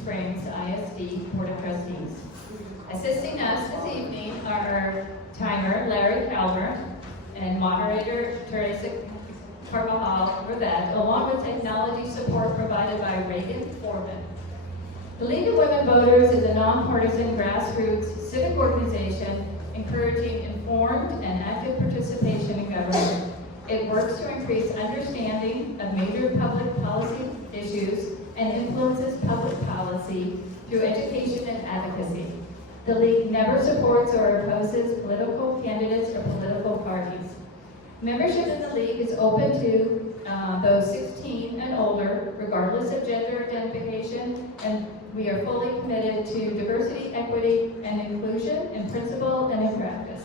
Springs ISD Board of Trustees. Assisting us this evening are our timer, Larry Calvert, and moderator, Terri Purdy, along with technology support provided by Reagan Foreman. The League of Women Voters is a nonpartisan grassroots civic organization encouraging informed and active participation in government. It works to increase understanding of major public policy issues and influences public policy through education and advocacy. The League never supports or opposes political candidates or political parties. Membership in the League is open to those 16 and older, regardless of gender identification, and we are fully committed to diversity, equity, and inclusion in principle and in practice.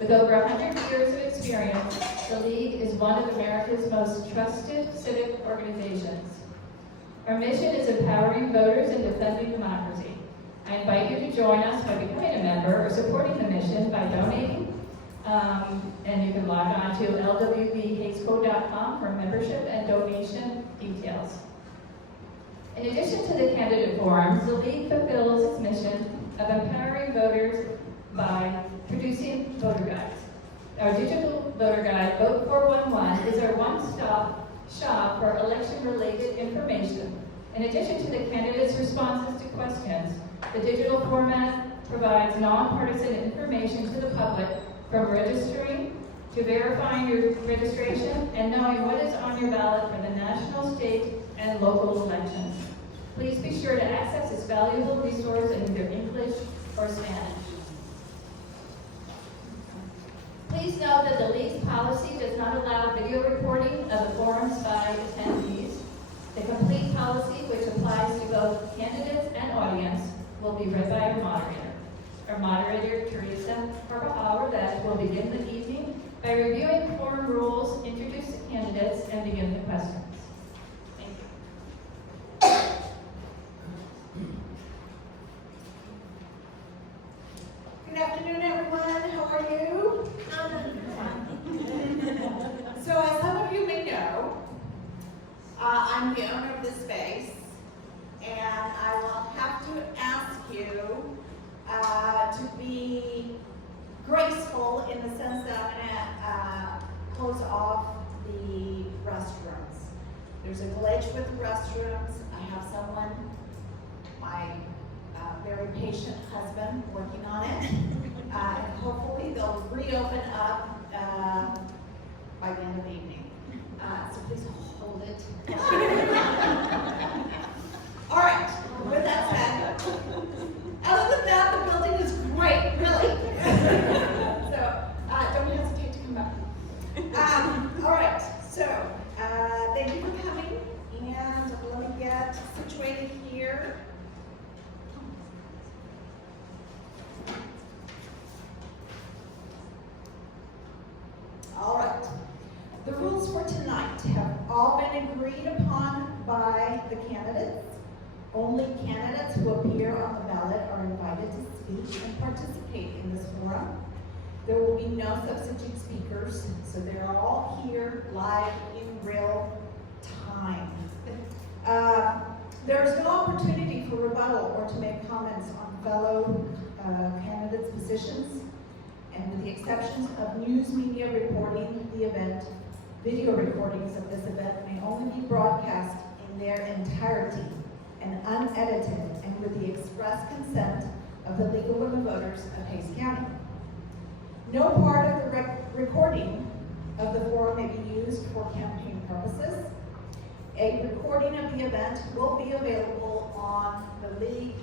With over 100 years of experience, the League is one of America's most trusted civic organizations. Our mission is empowering voters and defending democracy. I invite you to join us by becoming a member or supporting the mission by donating. And you can log on to lwvhasco.com for membership and donation details. In addition to the candidate forums, the League fulfills its mission of empowering voters by producing voter guides. Our digital voter guide, Vote 411, is our one-stop shop for election-related information. In addition to the candidates' responses to questions, the digital format provides nonpartisan information to the public, from registering to verifying your registration and knowing what is on your ballot for the national, state, and local elections. Please be sure to access this valuable resource in either English or Spanish. Please note that the League's policy does not allow video recording of the forums by attendees. The complete policy, which applies to both candidates and audience, will be read by our moderator. Our moderator, Terri Purdy, will begin the evening by reviewing forum rules, introduce the candidates, and begin the questions. Thank you. Good afternoon, everyone. How are you? So, as some of you may know, I'm the owner of this space, and I will have to ask you to be graceful in the sense that I'm going to close off the restrooms. There's a glitch with the restrooms. I have someone, my very patient husband, working on it. And hopefully they'll reopen up by the end of the evening. So please hold it. All right, with that said, other than that, the building is great, really. So don't hesitate to come back. All right, so thank you for coming, and let me get situated here. All right, the rules for tonight have all been agreed upon by the candidates. Only candidates who appear on the ballot are invited to speak and participate in this forum. There will be no substitute speakers, so they're all here live in real time. There is no opportunity for rebuttal or to make comments on fellow candidates' positions, and with the exceptions of news media reporting the event, video recordings of this event may only be broadcast in their entirety and unedited, and with the express consent of the League of Women Voters of Hays County. No part of the recording of the forum may be used for campaign purposes. A recording of the event will be available on the League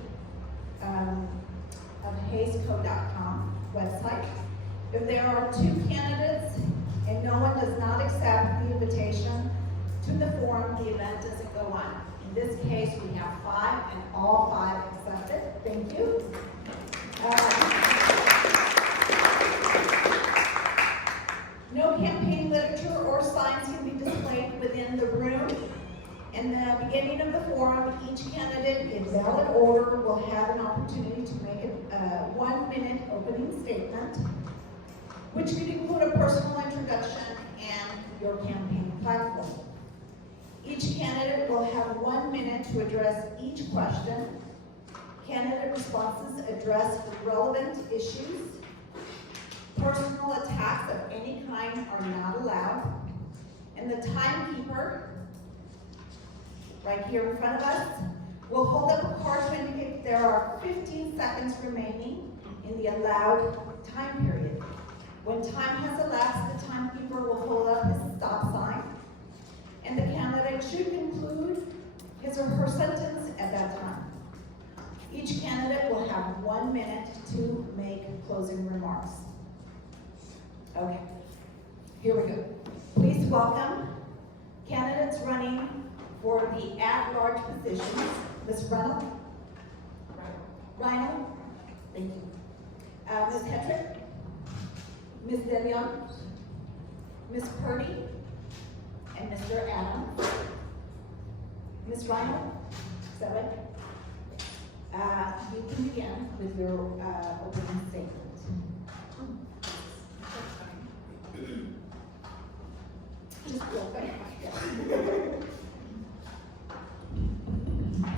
of HaysCo.com website. If there are two candidates and no one does not accept the invitation to the forum, the event doesn't go on. In this case, we have 5, and all 5 accepted. Thank you. No campaign literature or signs can be displayed within the room. In the beginning of the forum, each candidate in ballot order will have an opportunity to make a 1-minute opening statement, which could include a personal introduction and your campaign platform. If you wish to speak, please press star 1 on your phone. If you wish to withdraw your Each candidate will have 1 minute to address each question. Candidate responses address relevant issues. Personal attacks of any kind are not allowed. And the timekeeper, right here in front of us, will hold up a card to indicate there are 15 seconds remaining in the allowed time period. When time has elapsed, the timekeeper will hold up his stop sign, and the candidate should conclude his or her sentence at that time. Each candidate will have 1 minute to make closing remarks. Okay, here we go. Please welcome candidates running for the at-large positions. Ms. Reinold? Reinold? Thank you. Ms. Hetrick? Ms. DeLeon? Ms. Purdy? And Mr. Adams? Ms. Reinold? Is that right? You can begin with your opening statement. Just real quick.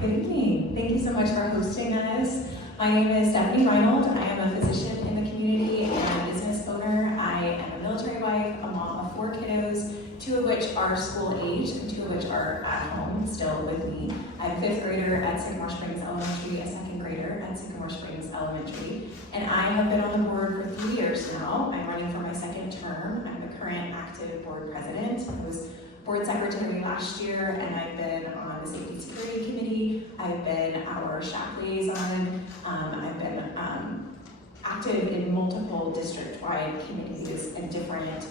Good evening. Thank you so much for hosting us. My name is Stefani Reinold. I am a physician in the community and a business owner. I am a military wife, a mom of 4 kiddos, 2 of which are school age and 2 of which are at home still with me. I'm a 5th grader at Sycamore Springs Elementary, a 2nd grader at Sycamore Springs Elementary, and I have been on the board for 3 years now. I'm running for my 2nd term. I'm the current active board president. I was board secretary last year, and I've been on the Safety Security Committee. I've been our SHAC liaison. I've been active in multiple district-wide committees and different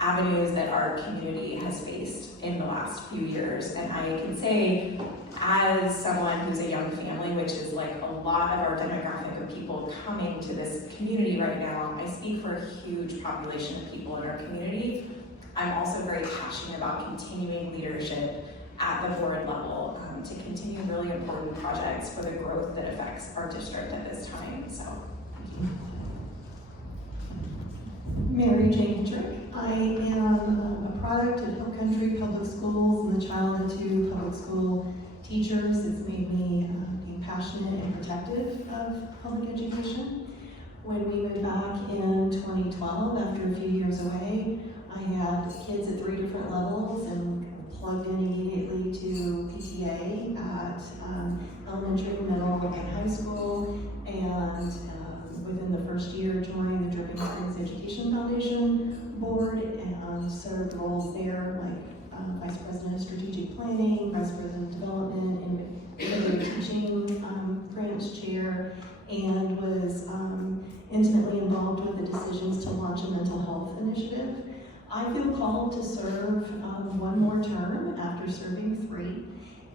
avenues that our community has faced in the last few years. And I can say, as someone who's a young family, which is like a lot of our demographic of people coming to this community right now, I speak for a huge population of people in our community. I'm also very passionate about continuing leadership at the board level to continue really important projects for the growth that affects our district at this time. So, thank you. Mary Jane Hetrick. I am a product of Hill Country Public Schools and the child of 2 public school teachers. It's made me be passionate and protective of public education. When we moved back in 2012, after a few years away, I had kids at 3 different levels and plugged in immediately to PTA at elementary, middle, and high school, and within the first year joined the Dripping Springs Education Foundation board and served roles there like Vice President of Strategic Planning, Vice President of Development, and Innovative Teaching branch chair, and was intimately involved with the decisions to launch a mental health initiative. I feel called to serve 1 more term after serving 3,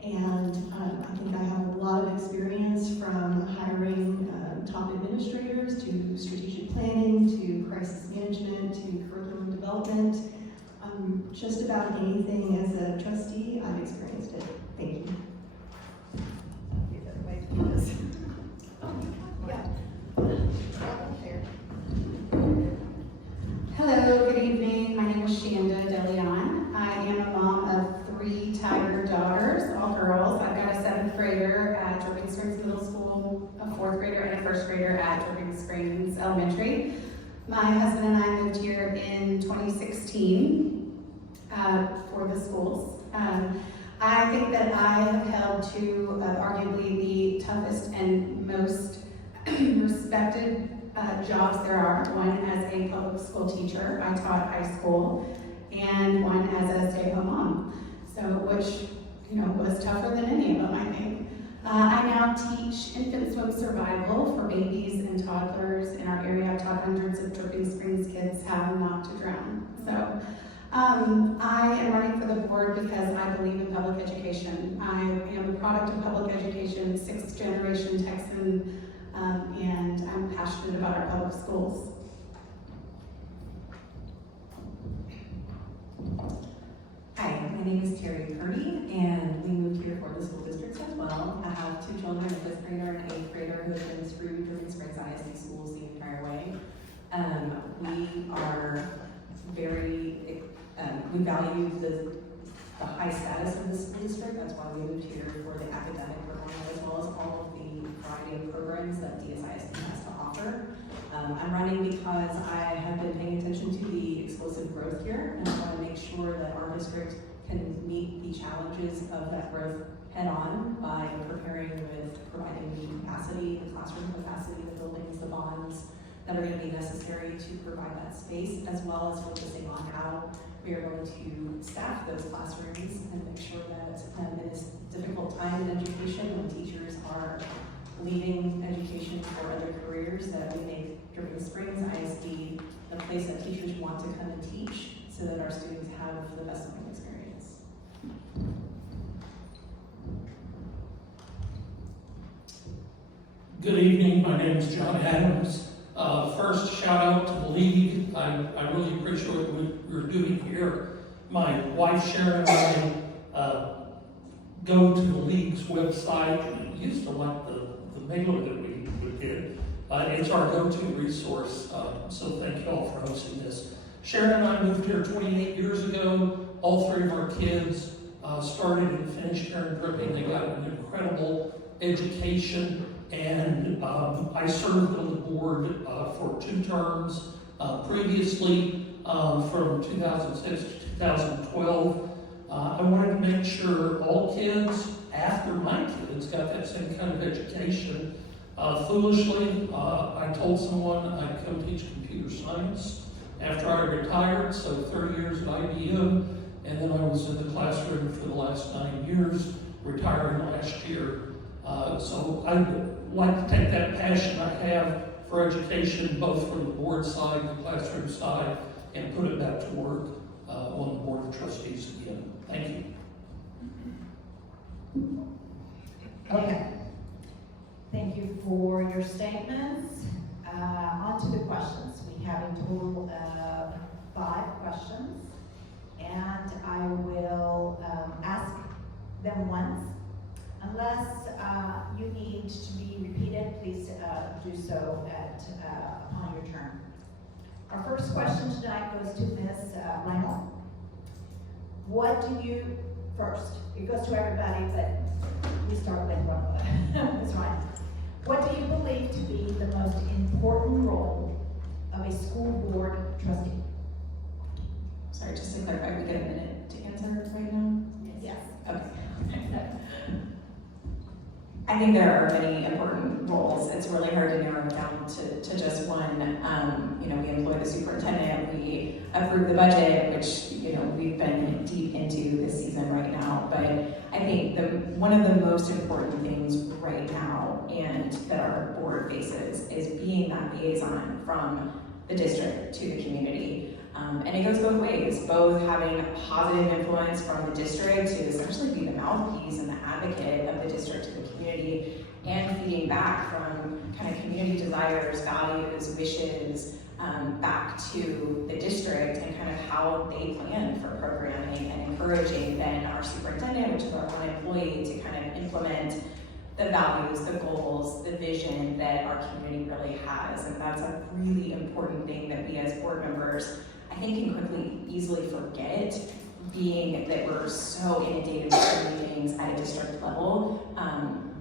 and I think I have a lot of experience from hiring top administrators to strategic planning to crisis management to curriculum development. Just about anything as a trustee, I've experienced it. Thank you. Hello, good evening. My name is Shanda DeLeon. I am a mom of 3 Tiger daughters, all girls. I've got a 7th grader at Dripping Springs Middle School, a 4th grader, and a 1st grader at Dripping Springs Elementary. My husband and I moved here in 2016 for the schools. I think that I have held 2 of arguably the toughest and most respected jobs there are. One as a public school teacher, I taught high school, and one as a stay-at-home mom. So, which, was tougher than any of them, I think. I now teach infant swim survival for babies and toddlers in our area. I've taught hundreds of Dripping Springs kids how not to drown. So, I am running for the board because I believe in public education. I am a product of public education, 6th generation Texan, and I'm passionate about our public schools. Hi, my name is Terri Purdy, and we moved here for the school district as well. I have 2 children, a 5th grader and an 8th grader who have been through Dripping Springs ISD schools the entire way. We are very, we value the the high status of the school district. That's why we moved here, for the academic program, as well as all of the variety of programs that DSISD has to offer. I'm running because I have been paying attention to the explosive growth here, and I want to make sure that our district can meet the challenges of that growth head-on by preparing with providing the capacity, the classroom capacity, the buildings, the bonds that are going to be necessary to provide that space, as well as focusing on how we are going to staff those classrooms and make sure that in this difficult time in education, when teachers are leaving education for other careers, that we make Dripping Springs ISD a place that teachers want to come and teach, so that our students have the best learning experience. Good evening, my name is John Adams. First, shout out to the league. I really appreciate what you're doing here. My wife Sharon and I go to the league's website. We used to like the mailer that we would get. It's our go-to resource, so thank you all for hosting this. Sharon and I moved here 28 years ago. All three of our kids started and finished here in Dripping. They got an incredible education, and I served on the board for 2 terms previously, from 2006 to 2012. I wanted to make sure all kids after my kids got that same kind of education. Foolishly, I told someone I'd come teach computer science after I retired, so 30 years at IBM, and then I was in the classroom for the last 9 years, retiring last year. So I'd like to take that passion I have for education, both from the board side, the classroom side, and put it back to work on the Board of Trustees again. Thank you. Okay. Thank you for your statements. On to the questions. We have a total of 5 questions, and I will ask them once. Unless you need to be repeated, please do so upon your turn. Our first question tonight goes to Ms. Reinold. What do you, first, it goes to everybody, but we start with Ms. Reinold. What do you believe to be the most important role of a school board trustee? Sorry, just to clarify, we get a minute to answer right now? Yes. Okay. I think there are many important roles. It's really hard to narrow it down to just one. We employ the superintendent, we approve the budget, which, we've been deep into this season right now. But I think one of the most important things right now, and that our board faces, is being that liaison from the district to the community. And it goes both ways, both having a positive influence from the district to essentially be the mouthpiece and the advocate of the district to the community, and feeding back from kind of community desires, values, wishes, back to the district, and kind of how they plan for programming, and encouraging then our superintendent, which is our one employee, to kind of implement the values, the goals, the vision that our community really has. And that's a really important thing that we as board members, I think, can easily forget, being that we're so inundated with meetings at a district level,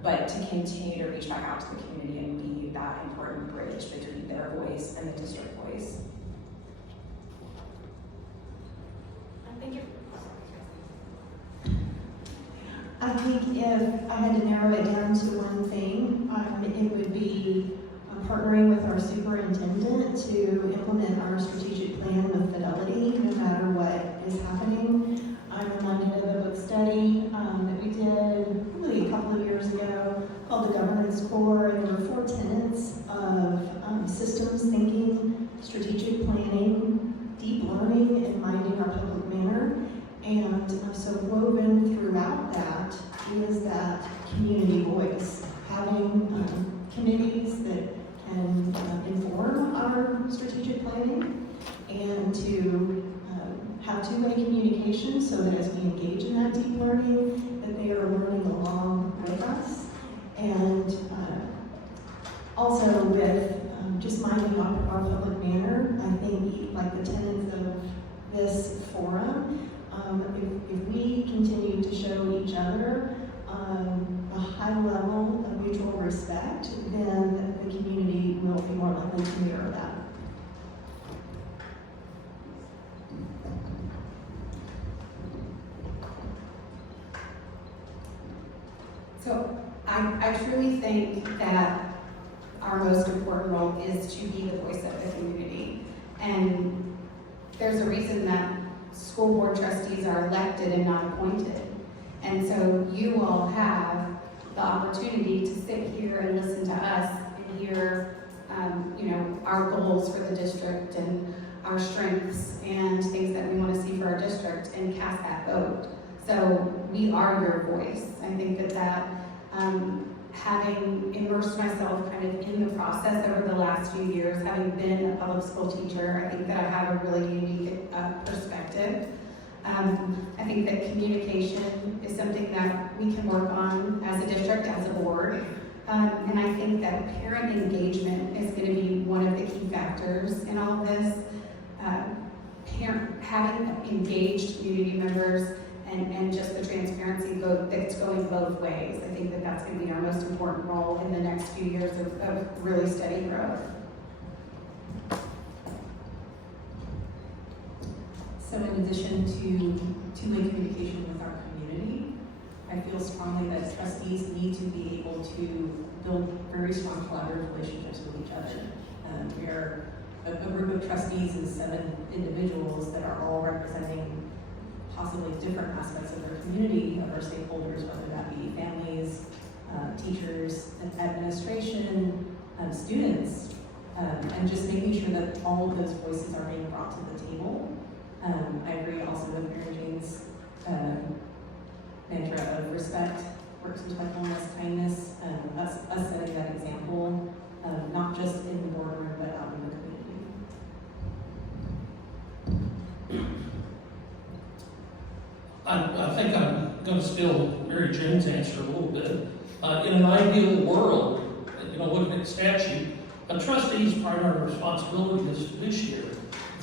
but to continue to reach back out to the community and be that important bridge between their voice and the district voice. I think if I had to narrow it down to one thing, it would be partnering with our superintendent to implement our strategic plan with fidelity, no matter what is happening. I'm reminded of a book study that we did probably a couple of years ago called The Governance Core, and there were 4 tenets of systems thinking, strategic planning, deep learning, and minding our public manner. And so woven throughout that is that community voice, having committees that can inform our strategic planning, and to have two-way communication so that as we engage in that deep learning, that they are learning along with us. And also with just minding our public manner, I think like the tenets of this forum, if we continue to show each other a high level of mutual respect, then the community will be more likely to mirror that. So I truly think that our most important role is to be the voice of the community. And there's a reason that school board trustees are elected and not appointed. And so you all have the opportunity to sit here and listen to us and hear, our goals for the district and our strengths and things that we want to see for our district and cast that vote. So we are your voice. I think that having immersed myself kind of in the process over the last few years, having been a public school teacher, I think that I have a really unique perspective. I think that communication is something that we can work on as a district, as a board. And I think that parent engagement is going to be one of the key factors in all of this. Having engaged community members and just the transparency that's going both ways. I think that that's going to be our most important role in the next few years of really steady growth. So in addition to two-way communication with our community, I feel strongly that trustees need to be able to build very strong collaborative relationships with each other. We are a group of trustees and 7 individuals that are all representing possibly different aspects of our community, of our stakeholders, whether that be families, teachers, administration, students, and just making sure that all of those voices are being brought to the table. I agree also with Mary Jane's mantra of respect, works with mindfulness, kindness, us setting that example, not just in the boardroom, but out in the community. I think I'm going to steal Mary Jane's answer a little bit. In an ideal world, looking at statute, a trustee's primary responsibility is fiduciary.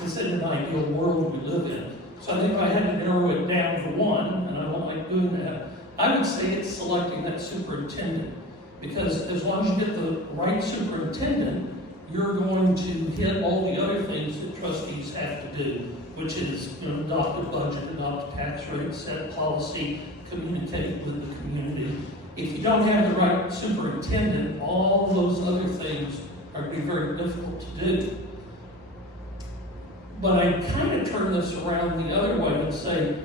It's in an ideal world we live in. So I think if I had to narrow it down to one, and I don't like doing that, I would say it's selecting that superintendent. Because as long as you get the right superintendent, you're going to hit all the other things that trustees have to do, which is adopt a budget, adopt a tax rate, set policy, communicate with the community. If you don't have the right superintendent, all those other things are going to be very difficult to do. But I kind of turn this around the other way and say,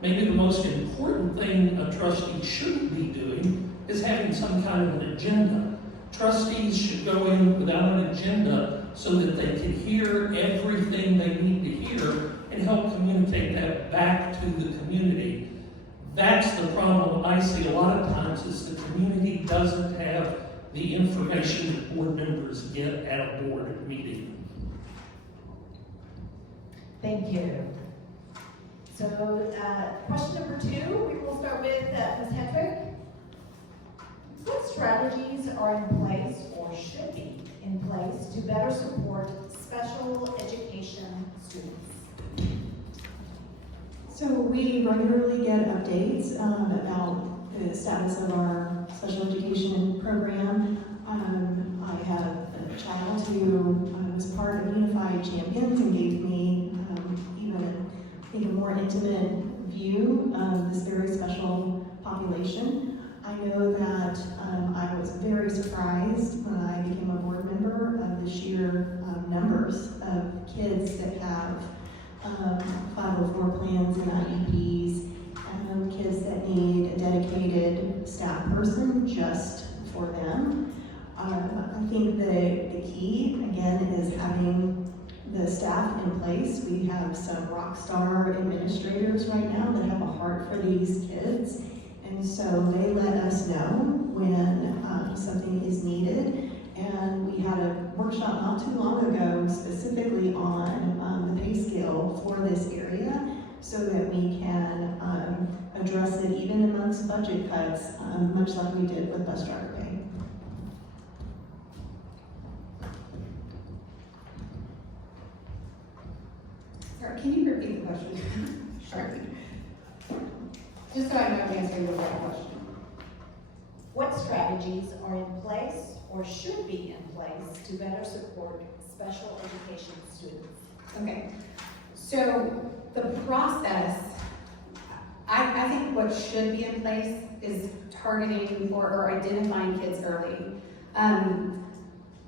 maybe the most important thing a trustee shouldn't be doing is having some kind of an agenda. Trustees should go in without an agenda so that they can hear everything they need to hear and help communicate that back to the community. That's the problem I see a lot of times, is the community doesn't have the information that board members get at a board meeting. Thank you. So, question number 2, we will start with Ms. Hetrick. What strategies are in place or should be in place to better support special education students? So we regularly get updates about the status of our special education program. I have a child who was part of Unified Champions and gave me even a more intimate view of this very special population. I know that I was very surprised when I became a board member of the sheer numbers of kids that have 504 plans and IEPs, kids that need a dedicated staff person just for them. I think the key, again, is having the staff in place. We have some rock star administrators right now that have a heart for these kids, and so they let us know when something is needed. And we had a workshop not too long ago specifically on the pay scale for this area, so that we can address it even amongst budget cuts, much like we did with bus driver pay. Sorry, can you repeat the question? Sure. Just so I know I'm answering the right question. What strategies are in place or should be in place to better support special education students? Okay, so the process, I think what should be in place is targeting or identifying kids early.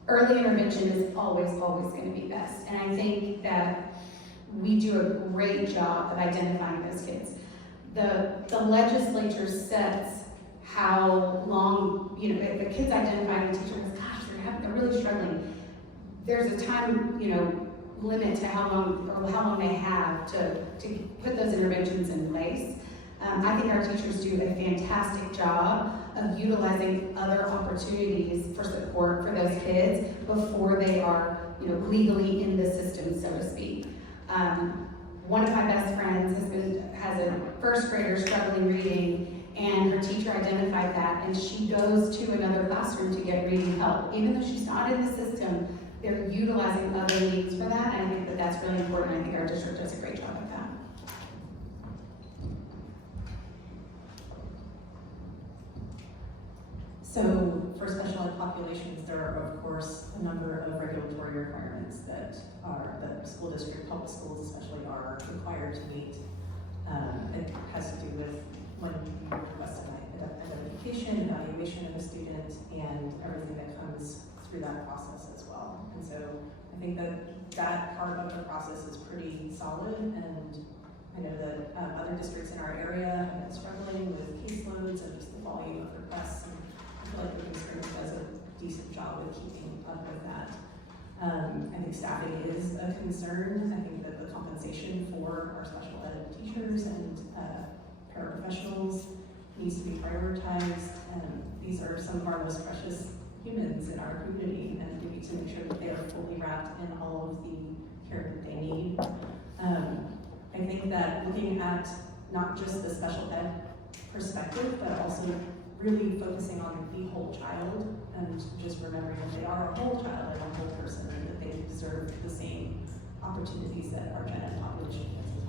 Early intervention is always going to be best. And I think that we do a great job of identifying those kids. The legislature sets how long, if the kid's identified, the teacher goes, gosh, they're really struggling. There's a time, limit to how long they have to put those interventions in place. I think our teachers do a fantastic job of utilizing other opportunities for support for those kids before they are, legally in the system, so to speak. One of my best friends has a first grader struggling reading, and her teacher identified that, and she goes to another classroom to get reading help. Even though she's not in the system, they're utilizing other needs for that, and I think that that's really important. I think our district does a great job of that. So for special ed populations, there are of course a number of regulatory requirements that school district, public schools especially, are required to meet. It has to do with when you request an identification, evaluation of a student, and everything that comes through that process as well. And so I think that part of the process is pretty solid, and I know that other districts in our area have been struggling with caseloads and just the volume of requests, and I feel like the district does a decent job with keeping up with that. I think staffing is a concern. I think that the compensation for our special ed teachers and paraprofessionals needs to be prioritized. These are some of our most precious humans in our community, and we need to make sure that they are fully wrapped in all of the care that they need. I think that looking at not just the special ed perspective, but also really focusing on the whole child, and just remembering that they are a whole child and a whole person, and that they deserve the same opportunities that our gen ed population gets as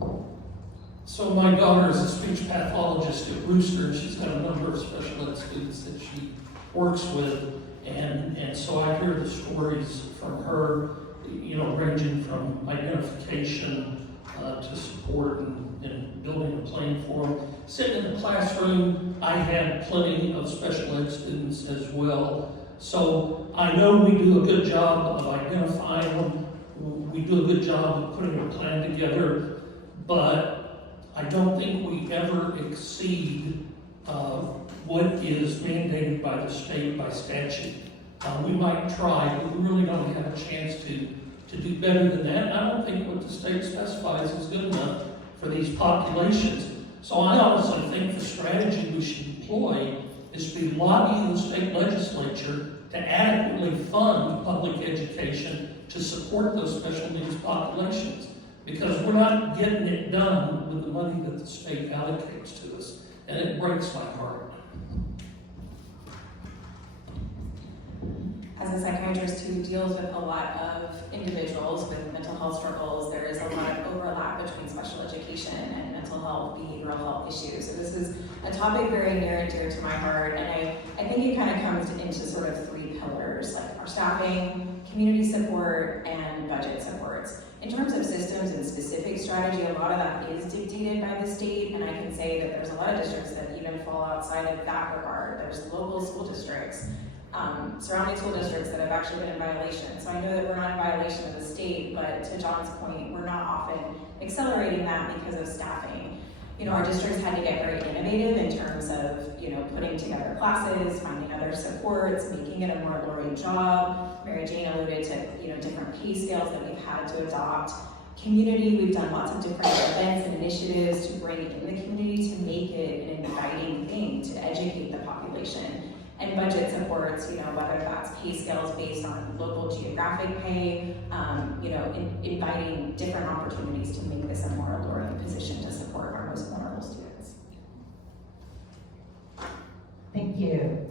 well. So my daughter is a speech pathologist at Rooster, and she's got a number of special ed students that she works with, and so I hear the stories from her, ranging from identification to support and building a plan for them. Sitting in the classroom, I had plenty of special ed students as well. So I know we do a good job of identifying them. We do a good job of putting a plan together, but I don't think we ever exceed what is mandated by the state by statute. We might try, but we really don't have a chance to do better than that. I don't think what the state specifies is good enough for these populations. So I honestly think the strategy we should employ is to be lobbying the state legislature to adequately fund public education to support those special needs populations, because we're not getting it done with the money that the state allocates to us, and it breaks my heart. As a psychiatrist who deals with a lot of individuals with mental health struggles, there is a lot of overlap between special education and mental health, behavioral health issues. So this is a topic very near and dear to my heart, and I think it kind of comes into sort of three pillars, like our staffing, community support, and budget supports. In terms of systems and specific strategy, a lot of that is dictated by the state, and I can say that there's a lot of districts that even fall outside of that regard. There's local school districts, surrounding school districts that have actually been in violation. So I know that we're not in violation of the state, but to John's point, we're not often accelerating that because of staffing. Our districts had to get very innovative in terms of, putting together classes, finding other supports, making it a more alluring job. Mary Jane alluded to, different pay scales that we've had to adopt. Community, we've done lots of different events and initiatives to bring in the community to make it an inviting thing to educate the population. And budget supports, whether that's pay scales based on local geographic pay, inviting different opportunities to make this a more alluring position to support our most vulnerable students. Thank you.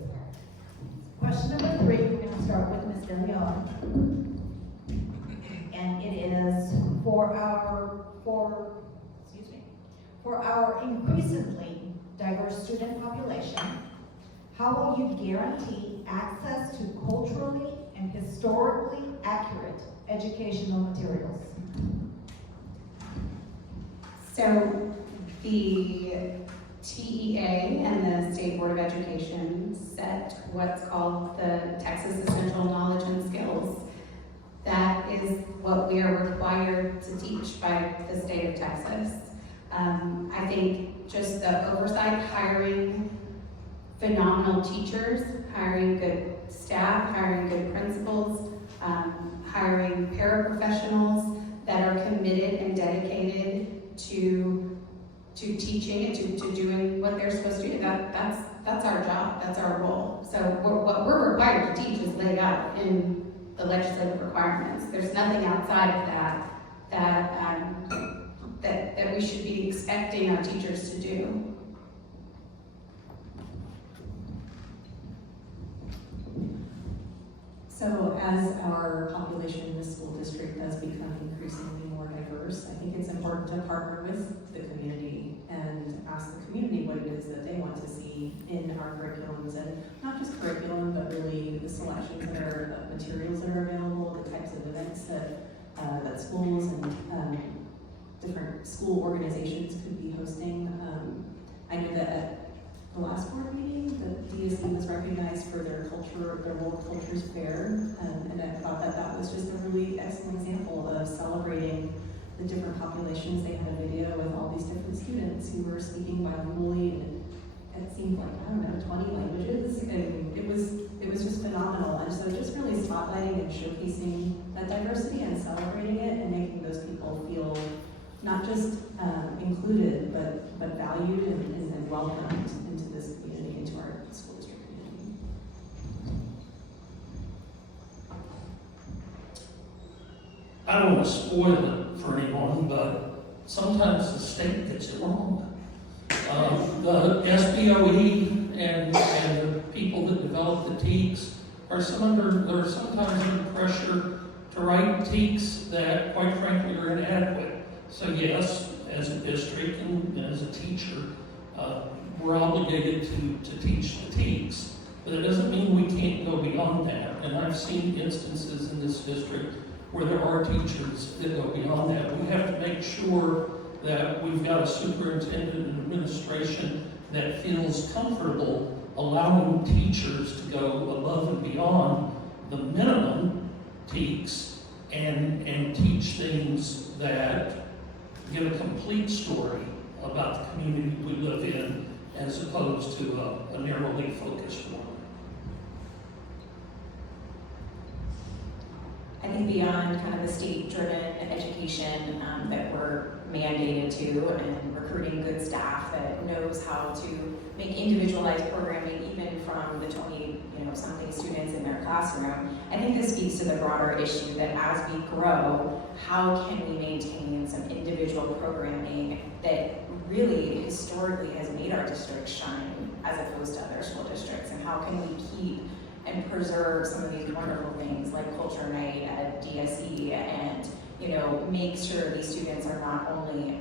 Question number 3, we're going to start with Ms. DeLeon. And it is for for our increasingly diverse student population? How will you guarantee access to culturally and historically accurate educational materials? So the TEA and the State Board of Education set what's called the Texas Essential Knowledge and Skills. That is what we are required to teach by the state of Texas. I think just the oversight, hiring phenomenal teachers, hiring good staff, hiring good principals, hiring paraprofessionals that are committed and dedicated to teaching and to doing what they're supposed to do. That's our job, that's our role. So what we're required to teach is laid out in the legislative requirements. There's nothing outside of that that we should be expecting our teachers to do. So as our population in this school district does become increasingly more diverse, I think it's important to partner with the community and ask the community what it is that they want to see in our curriculums, and not just curriculum, but really the selections that are, materials that are available, the types of events that schools and different school organizations could be hosting. I know that at the last board meeting, the DSD was recognized for their World Cultures Fair, and I thought that was just a really excellent example of celebrating the different populations. They had a video with all these different students who were speaking bilingually, and it seemed like, I don't know, 20 languages, and it was just phenomenal. And so just really spotlighting and showcasing that diversity and celebrating it and making those people feel not just included, but valued and welcomed into this community, into our school district community. I don't want to spoil it for anyone, but sometimes the state gets it wrong. The SBOE and the people that develop the TEKS are sometimes under pressure to write TEKS that, quite frankly, are inadequate. So yes, as a district and as a teacher, we're obligated to teach the TEKS, but it doesn't mean we can't go beyond that. And I've seen instances in this district where there are teachers that go beyond that. We have to make sure that we've got a superintendent and administration that feels comfortable allowing teachers to go above and beyond the minimum TEKS and teach things that give a complete story about the community we live in, as opposed to a narrowly focused one. I think beyond kind of the state-driven education that we're mandated to, and recruiting good staff that knows how to make individualized programming even from the 20-something students in their classroom, I think this speaks to the broader issue that as we grow, how can we maintain some individual programming that really historically has made our district shine as opposed to other school districts, and how can we keep and preserve some of these wonderful things like Culture Night at DSE, and make sure these students are not only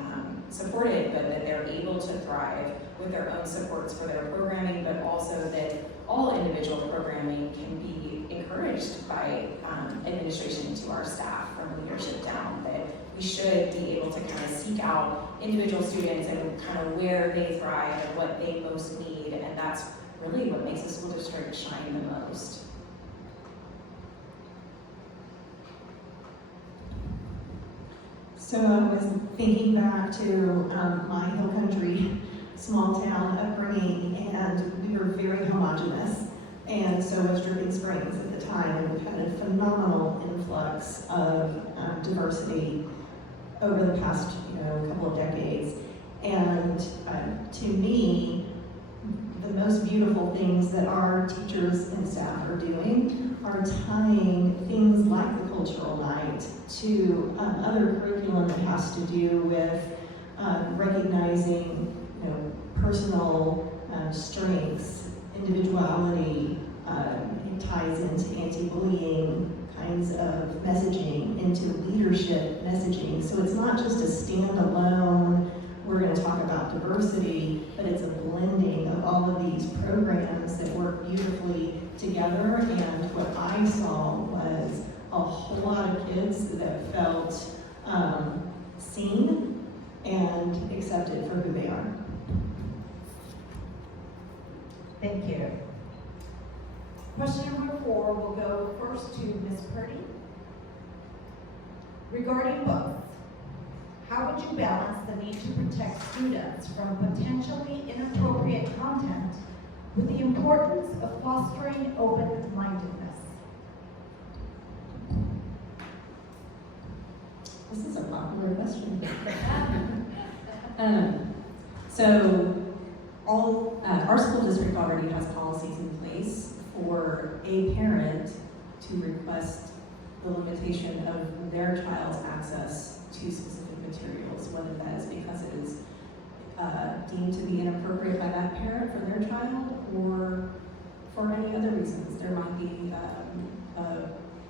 supported, but that they're able to thrive with their own supports for their programming, but also that all individual programming can be encouraged by administration to our staff from leadership down, that we should be able to kind of seek out individual students and kind of where they thrive and what they most need, and that's really what makes a school district shine the most. So I was thinking back to my hill country, small town upbringing, and we were very homogenous, and so was Dripping Springs at the time, and we've had a phenomenal influx of diversity over the past couple of decades. And to me, the most beautiful things that our teachers and staff are doing are tying things like the cultural night to other curriculum that has to do with recognizing personal strengths, individuality. It ties into anti-bullying kinds of messaging, into leadership messaging. So it's not just a standalone we're going to talk about diversity, but it's a blending of all of these programs that work beautifully together. And what I saw was a whole lot of kids that felt seen and accepted for who they are. Thank you. Question number 4 will go first to Ms. Purdy. Regarding books, how would you balance the need to protect students from potentially inappropriate content with the importance of fostering open-mindedness? This is a popular question. So our school district already has policies in place for a parent to request the limitation of their child's access to specific materials, whether that is because it is deemed to be inappropriate by that parent for their child or for any other reasons. There might be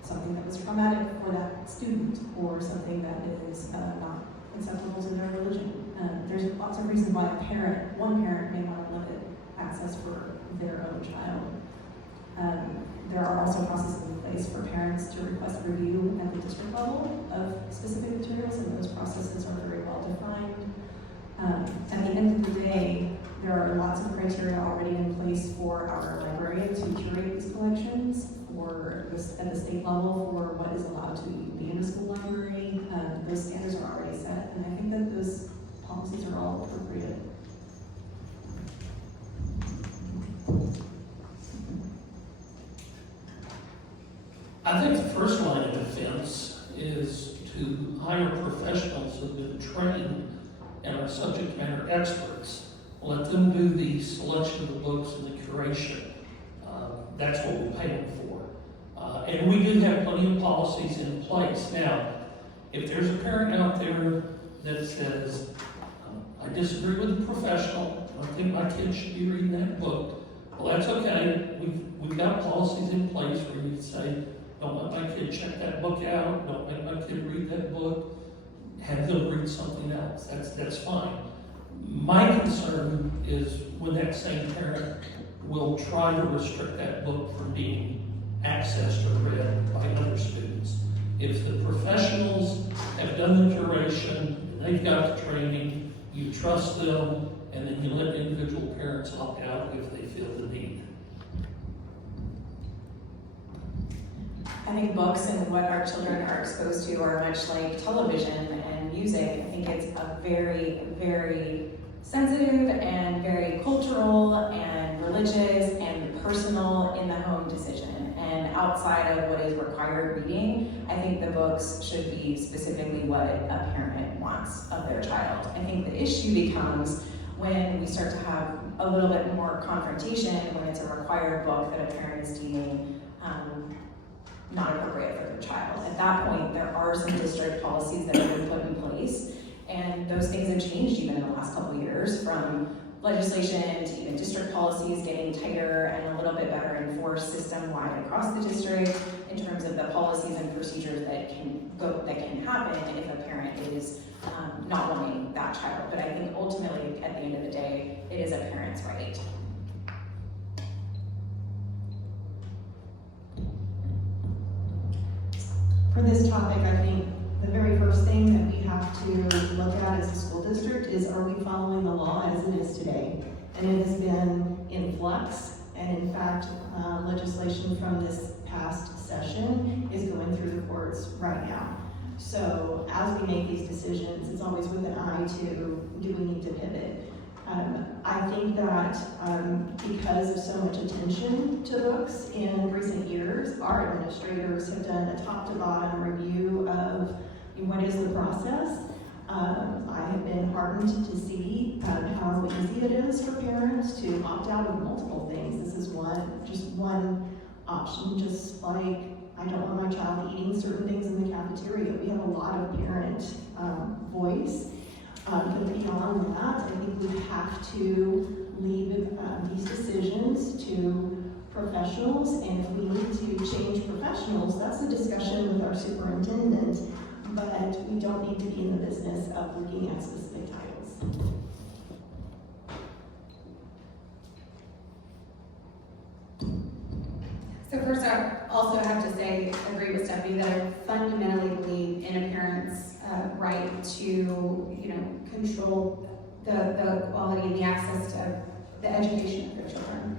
something that was traumatic for that student or something that is not acceptable to their religion. There's lots of reasons why one parent may want to limit access for their own child. There are also processes in place for parents to request review at the district level of specific materials, and those processes are very well defined. At the end of the day, there are lots of criteria already in place for our librarian to curate these collections, at the state level for what is allowed to be in a school library. Those standards are already set, and I think that those policies are all appropriate. I think the first line of defense is to hire professionals who've been trained and are subject matter experts. Let them do the selection of the books and the curation. That's what we pay them for. And we do have plenty of policies in place. Now, if there's a parent out there that says, I disagree with the professional, I think my kid should be reading that book, well, that's okay. We've got policies in place where you say, don't let my kid check that book out, don't make my kid read that book, have them read something else. That's fine. My concern is when that same parent will try to restrict that book from being accessed or read by other students. If the professionals have done the curation, they've got the training, you trust them, and then you let individual parents opt out if they feel the need. I think books and what our children are exposed to are much like television and music. I think it's a very, very sensitive and very cultural and religious and personal in the home decision. And outside of what is required reading, I think the books should be specifically what a parent wants of their child. I think the issue becomes when we start to have a little bit more confrontation when it's a required book that a parent is deeming not appropriate for their child. At that point, there are some district policies that have been put in place, and those things have changed even in the last couple of years, from legislation to even district policies getting tighter and a little bit better enforced system-wide across the district in terms of the policies and procedures that can happen if a parent is not wanting that child. But I think ultimately, at the end of the day, it is a parent's right. For this topic, I think the very first thing that we have to look at as a school district is, are we following the law as it is today? And it has been in flux, and in fact, legislation from this past session is going through the courts right now. So as we make these decisions, it's always with an eye to, do we need to pivot? I think that because of so much attention to books in recent years, our administrators have done a top to bottom review of what is the process. I have been heartened to see how easy it is for parents to opt out of multiple things. This is just one option, just like I don't want my child eating certain things in the cafeteria. We have a lot of parent voice. But beyond that, I think we have to leave these decisions to professionals, and if we need to change professionals, that's a discussion with our superintendent, but we don't need to be in the business of looking at specific titles. So first, I also have to say, agree with Stephanie, that I fundamentally believe in a parent's right to, control the quality and the access to the education of their children.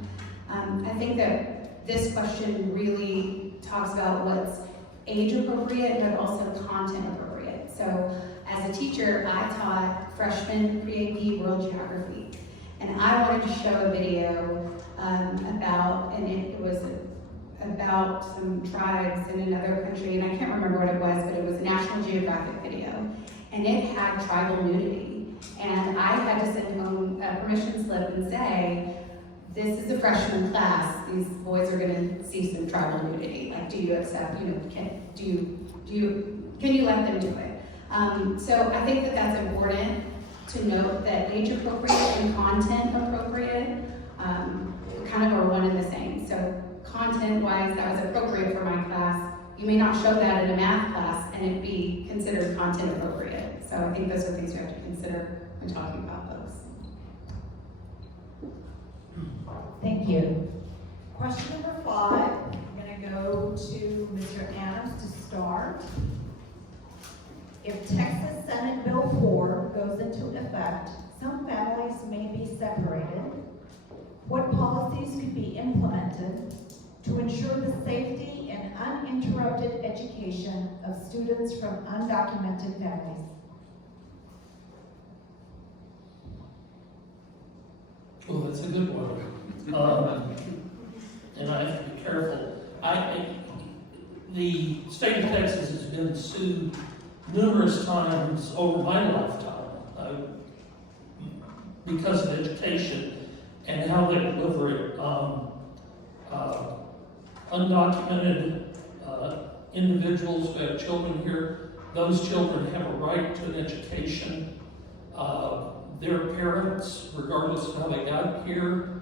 I think that this question really talks about what's age appropriate, but also content appropriate. So as a teacher, I taught freshman pre-AP world geography. And I wanted to show a video it was about some tribes in another country, and I can't remember what it was, but it was a National Geographic video. And it had tribal nudity. And I had to send home a permission slip and say, this is a freshman class, these boys are gonna see some tribal nudity. Like, do you accept, can you let them do it? So I think that that's important to note that age appropriate and content appropriate kind of are one and the same. So content-wise, that was appropriate for my class. You may not show that in a math class and it be considered content appropriate. So I think those are things we have to consider when talking about those. Thank you. Question number 5, I'm gonna go to Mr. Adams to start. If Texas Senate Bill 4 goes into effect, some families may be separated. What policies could be implemented to ensure the safety and uninterrupted education of students from undocumented families? Well, that's a good one. And I have to be careful. The state of Texas has been sued numerous times over my lifetime because of education and how they deliver it. Undocumented individuals who have children here, those children have a right to an education. Their parents, regardless of how they got here,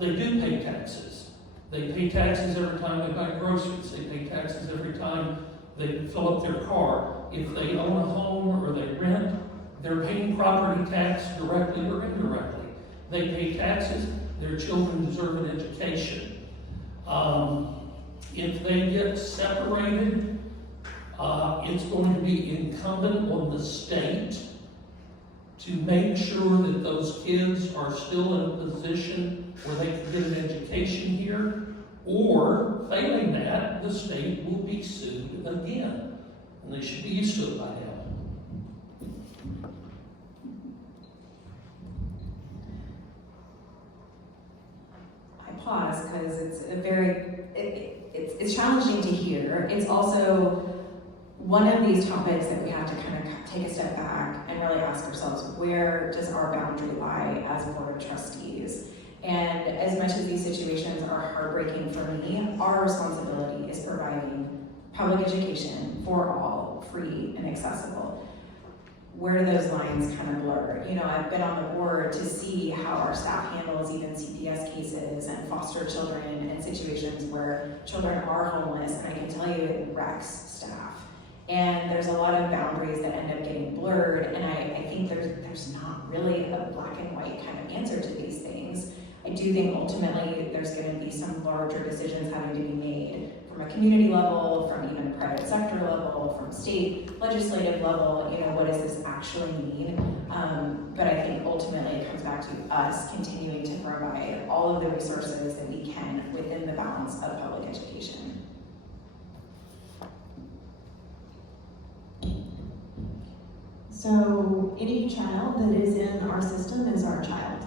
they do pay taxes. They pay taxes every time they buy groceries. They pay taxes every time they fill up their car. If they own a home or they rent, they're paying property tax directly or indirectly. They pay taxes. Their children deserve an education. If they get separated, it's going to be incumbent on the state to make sure that those kids are still in a position where they can get an education here, or failing that, the state will be sued again. And they should be used to it by now. I pause because it's it's challenging to hear. It's also one of these topics that we have to kind of take a step back and really ask ourselves, where does our boundary lie as a board of trustees? And as much as these situations are heartbreaking for me, our responsibility is providing public education for all, free and accessible. Where do those lines kind of blur? I've been on the board to see how our staff handles even CPS cases and foster children in situations where children are homeless, and I can tell you it wrecks staff. And there's a lot of boundaries that end up getting blurred, and I think there's not really a black and white kind of answer to these things. I do think ultimately there's going to be some larger decisions having to be made from a community level, from even a private sector level, from state legislative level. What does this actually mean? But I think ultimately it comes back to us continuing to provide all of the resources that we can within the bounds of public education. So any child that is in our system is our child.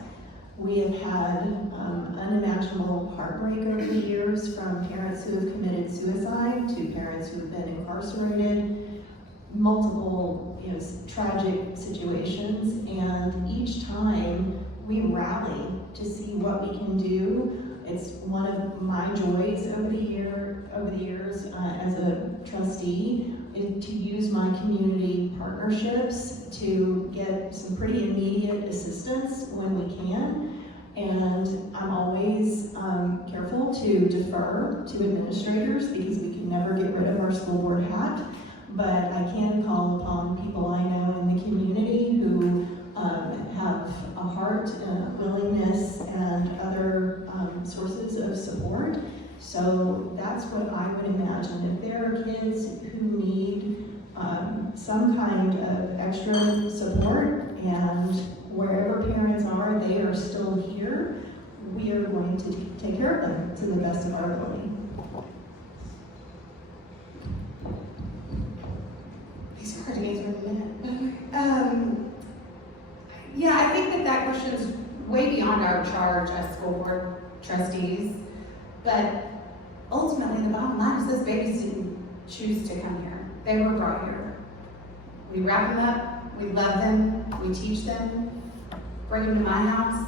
We have had unimaginable heartbreak over the years, from parents who have committed suicide to parents who have been incarcerated, multiple tragic situations, and each time we rally to see what we can do. It's one of my joys over the years as a trustee is to use my community partnerships to get some pretty immediate assistance when we can. And I'm always careful to defer to administrators because we can never get rid of our school board hat. But I can call upon people I know in the community who have a heart, willingness, and other sources of support. So that's what I would imagine. If there are kids who need some kind of extra support, and wherever parents are, they are still here, we are going to take care of them to the best of our ability. These are hard to answer in a minute. Yeah, I think that question is way beyond our charge as school board trustees, but ultimately the bottom line is those babies didn't choose to come here. They were brought here. We wrap them up, we love them, we teach them, bring them to my house.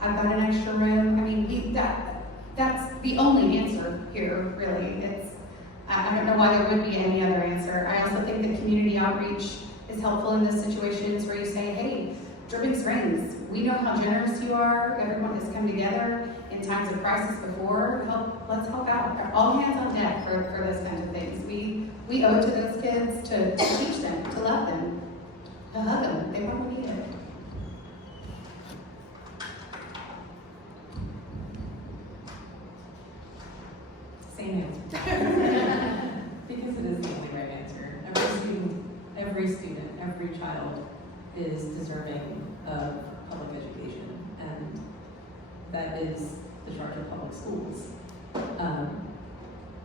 I've got an extra room. I mean, that's the only answer here, really. I don't know why there would be any other answer. I also think that community outreach is helpful in those situations where you say, hey, Dripping Springs, we know how generous you are. Everyone has come together in times of crisis before. Let's help out. All hands on deck for those kinds of things. We owe it to those kids to teach them, to love them, to hug them. They probably need it. Same answer. Because it is the only right answer. Every student, every child is deserving of public education, and that is the charge of public schools.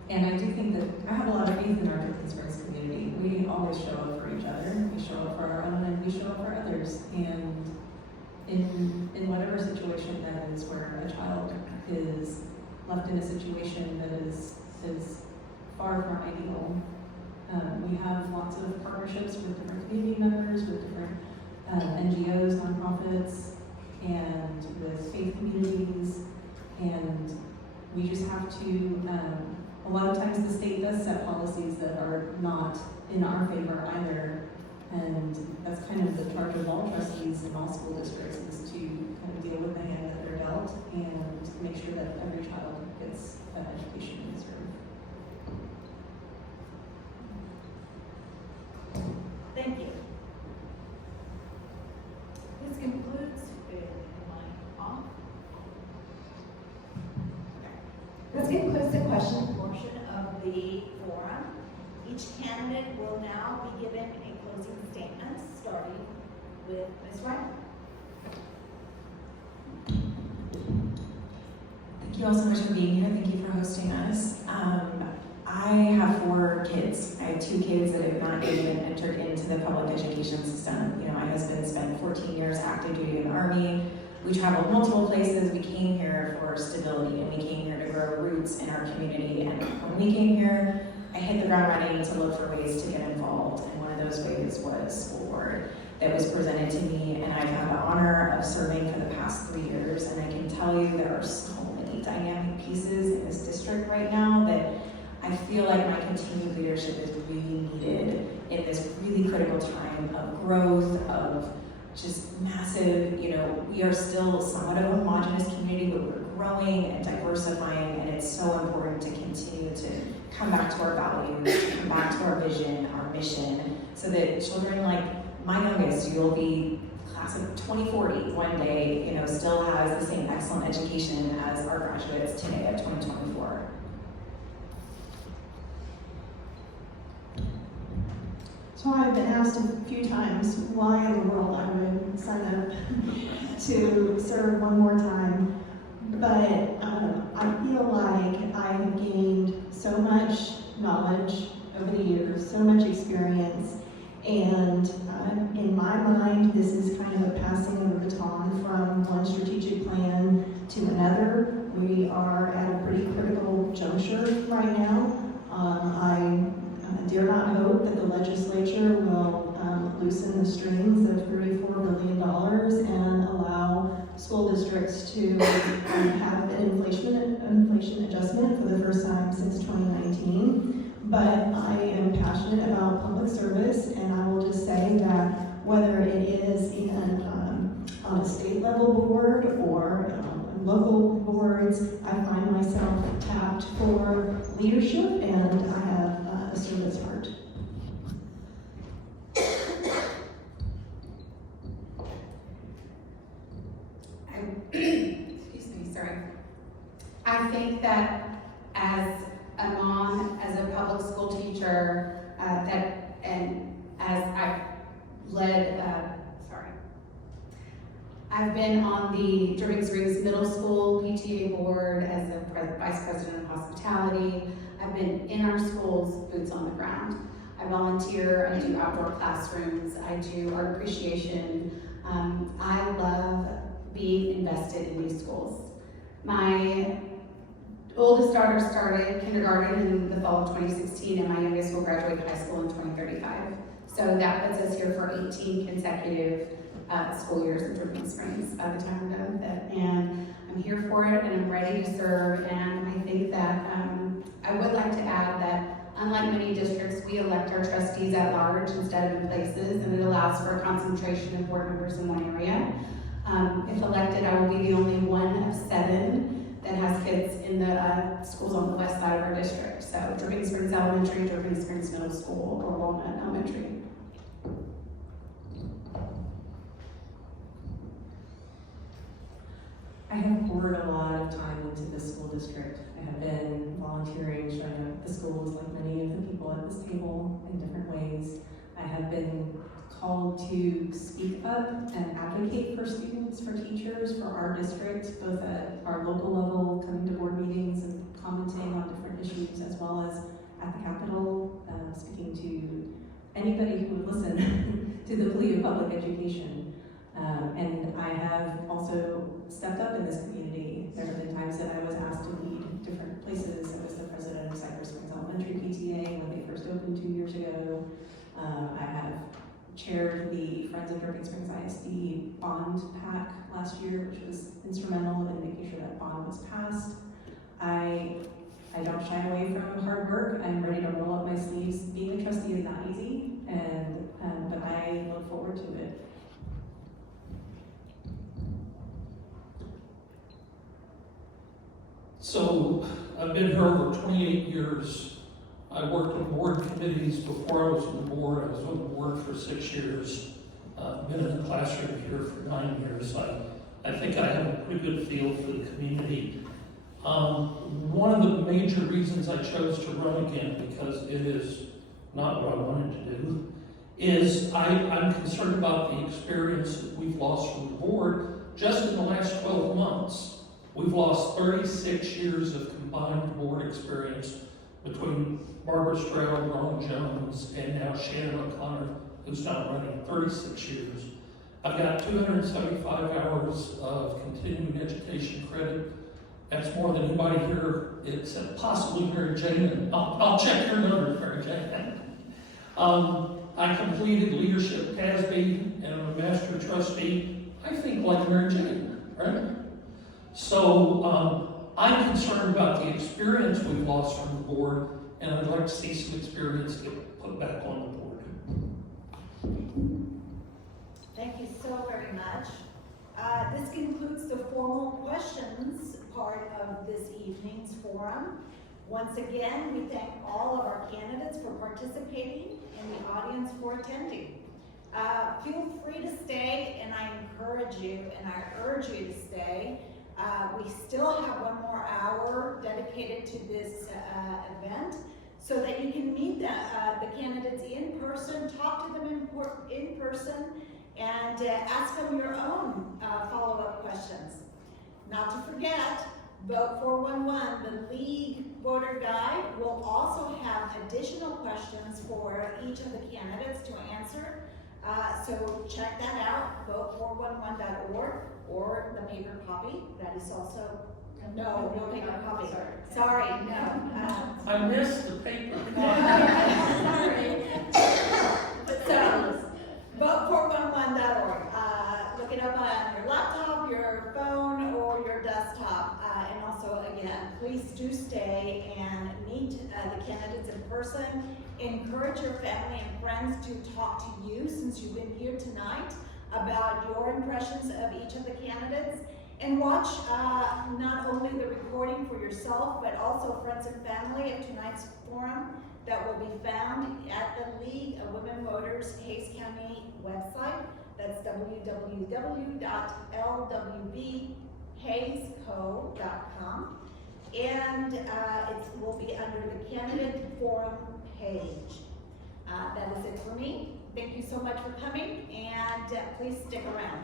And I do think that I have a lot of faith in our Dripping Springs community. We always show up for each other. We show up for our own, and we show up for others. And in whatever situation that is, where a child is left in a situation that is far from ideal, we have lots of partnerships with different community members, with different NGOs, nonprofits, and with faith communities, and we just have to, a lot of times the state does set policies that are not in our favor either, and that's kind of the charge of all trustees in all school districts, is to kind of deal with the hand that they're dealt and make sure that every child gets that education they deserve. Thank you. This concludes, This concludes the question portion of the forum. Each candidate will now be given a closing statement, starting with Ms. Reinold. Thank you all so much for being here. Thank you for hosting us. I have 4 kids. I have 2 kids that have not even entered into the public education system. You know, my husband spent 14 years active duty in the Army. We traveled multiple places. We came here for stability, and we came here to grow roots in our community. And when we came here, I hit the ground running to look for ways to get involved. And one of those ways was school board that was presented to me. And I've had the honor of serving for the past 3 years. And I can tell you there are so many dynamic pieces in this district right now that I feel like my continued leadership is really needed in this really critical time of growth, of just massive, you know, we are still somewhat of a homogenous community, but we're growing and diversifying, and it's so important to continue to come back to our values, to come back to our vision, our mission, so that children like my youngest, who will be class of 2040 one day, you know, still has the same excellent education as our graduates today of 2024. So I've been asked a few times why in the world I would sign up to serve one more time, but I feel like I have gained so much knowledge over the years, so much experience, and in my mind, this is kind of a passing of the baton from one strategic plan to another. We are at a pretty critical juncture right now. I dare not hope that the legislature will loosen the strings of $34 billion and allow school districts to have an inflation adjustment for the first time since 2019. But I am passionate about public service, and I will just say that whether it is in on a state level board or local boards, I find myself tapped for leadership, and I have a service heart. I think that as a mom, as a public school teacher, and as I've led, I've been on the Dripping Springs Middle School PTA board as a vice president of hospitality. I've been in our schools, boots on the ground. I volunteer, I do outdoor classrooms, I do art appreciation. I love being invested in these schools. My oldest daughter started kindergarten in the fall of 2016, and my youngest will graduate high school in 2035. So that puts us here for 18 consecutive school years in Dripping Springs by the time we're done with it. And I'm here for it, and I'm ready to serve. And I think that I would like to add that unlike many districts, we elect our trustees at large instead of in places, and it allows for a concentration of board members in one area. If elected, I will be the only one of 7 that has kids in the schools on the west side of our district. So Dripping Springs Elementary, Dripping Springs Middle School, or Walnut Elementary. I have poured a lot of time into this school district. I have been volunteering, showing up at the schools like many of the people at this table in different ways. I have been called to speak up and advocate for students, for teachers, for our district, both at our local level, coming to board meetings and commenting on different issues, as well as at the Capitol, speaking to anybody who would listen to the plea of public education. And I have also stepped up in this community. There have been times that I was asked to lead different places. I was the president of Cypress Springs Elementary PTA when they first opened 2 years ago. I have chaired the Friends of Dripping Springs ISD bond pack last year, which was instrumental in making sure that bond was passed. I don't shy away from hard work. I'm ready to roll up my sleeves. Being a trustee is not easy, but I look forward to it. So I've been here over 28 years. I worked on board committees before I was on the board. I was on the board for 6 years. Been in the classroom here for 9 years. I think I have a pretty good feel for the community. One of the major reasons I chose to run again, because it is not what I wanted to do, is I'm concerned about the experience that we've lost from the board just in the last 12 months. We've lost 36 years of combined board experience between Barbara Stroud, Ron Jones, and now Shannon O'Connor, who's not running 36 years. I've got 275 hours of continuing education credit. That's more than anybody here, except possibly Mary Jane, and I'll check your numbers, Mary Jane. I completed leadership TASB, and I'm a master trustee, I think like Mary Jane, right? So I'm concerned about the experience we've lost from the board, and I'd like to see some experience get put back on the board. Thank you so very much. This concludes the formal questions part of this evening's forum. Once again, we thank all of our candidates for participating and the audience for attending. Feel free to stay, and I encourage you and I urge you to stay. We still have 1 more hour dedicated to this event so that you can meet the candidates in person, talk to them in person, and ask them your own follow-up questions. Not to forget, Vote 411, the League Voter Guide, will also have additional questions for each of the candidates to answer. So check that out, vote411.org, or the paper copy. That is also, no paper copy. Sorry, no. I missed the paper. Sorry. So, vote411.org. Look it up on your laptop, your phone, or your desktop. And also, again, please do stay and meet the candidates in person. Encourage your family and friends to talk to you, since you've been here tonight, about your impressions of each of the candidates. And watch not only the recording for yourself, but also friends and family of tonight's forum that will be found at the League of Women Voters Hays County website. That's www.lwbhaysco.com. and it will be under the candidate forum page. That is it for me. Thank you so much for coming, and please stick around.